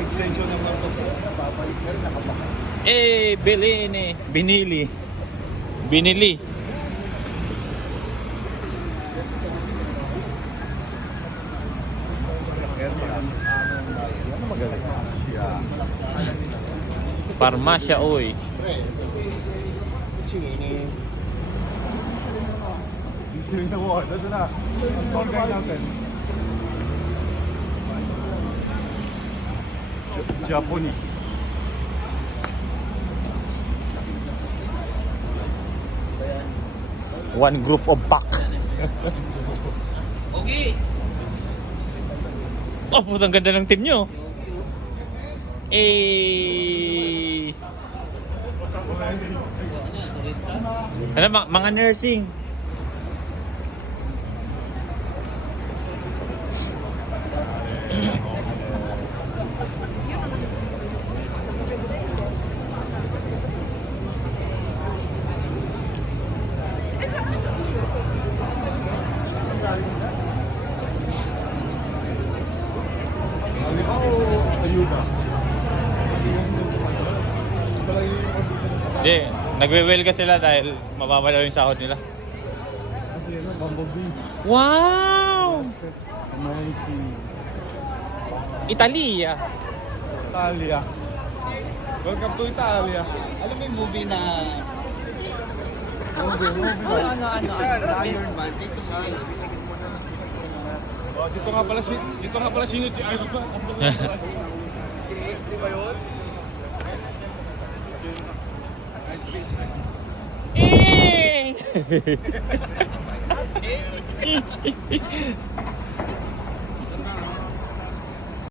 Extension naman po. Binili. Binili. Ano magaling? Siya. Parmasya, oy. Chini. Chini na mo. Nasa na. Ang tall guy natin. Japanese. One group of pack. Okay. Oh, putang ganda ng team nyo. Eh. Ano, mga nursing. Ayuda. Hindi, nagwe-welga sila dahil mababa daw yung sahod nila. Kasi ano, Bumblebee. Wow! Amazing. Italia. Italia. Welcome to Italia. Alam mo yung movie na Ano? Iron Man? Dito sa Oh, dito nga pala si Iron Man. Di ba yun? Eh!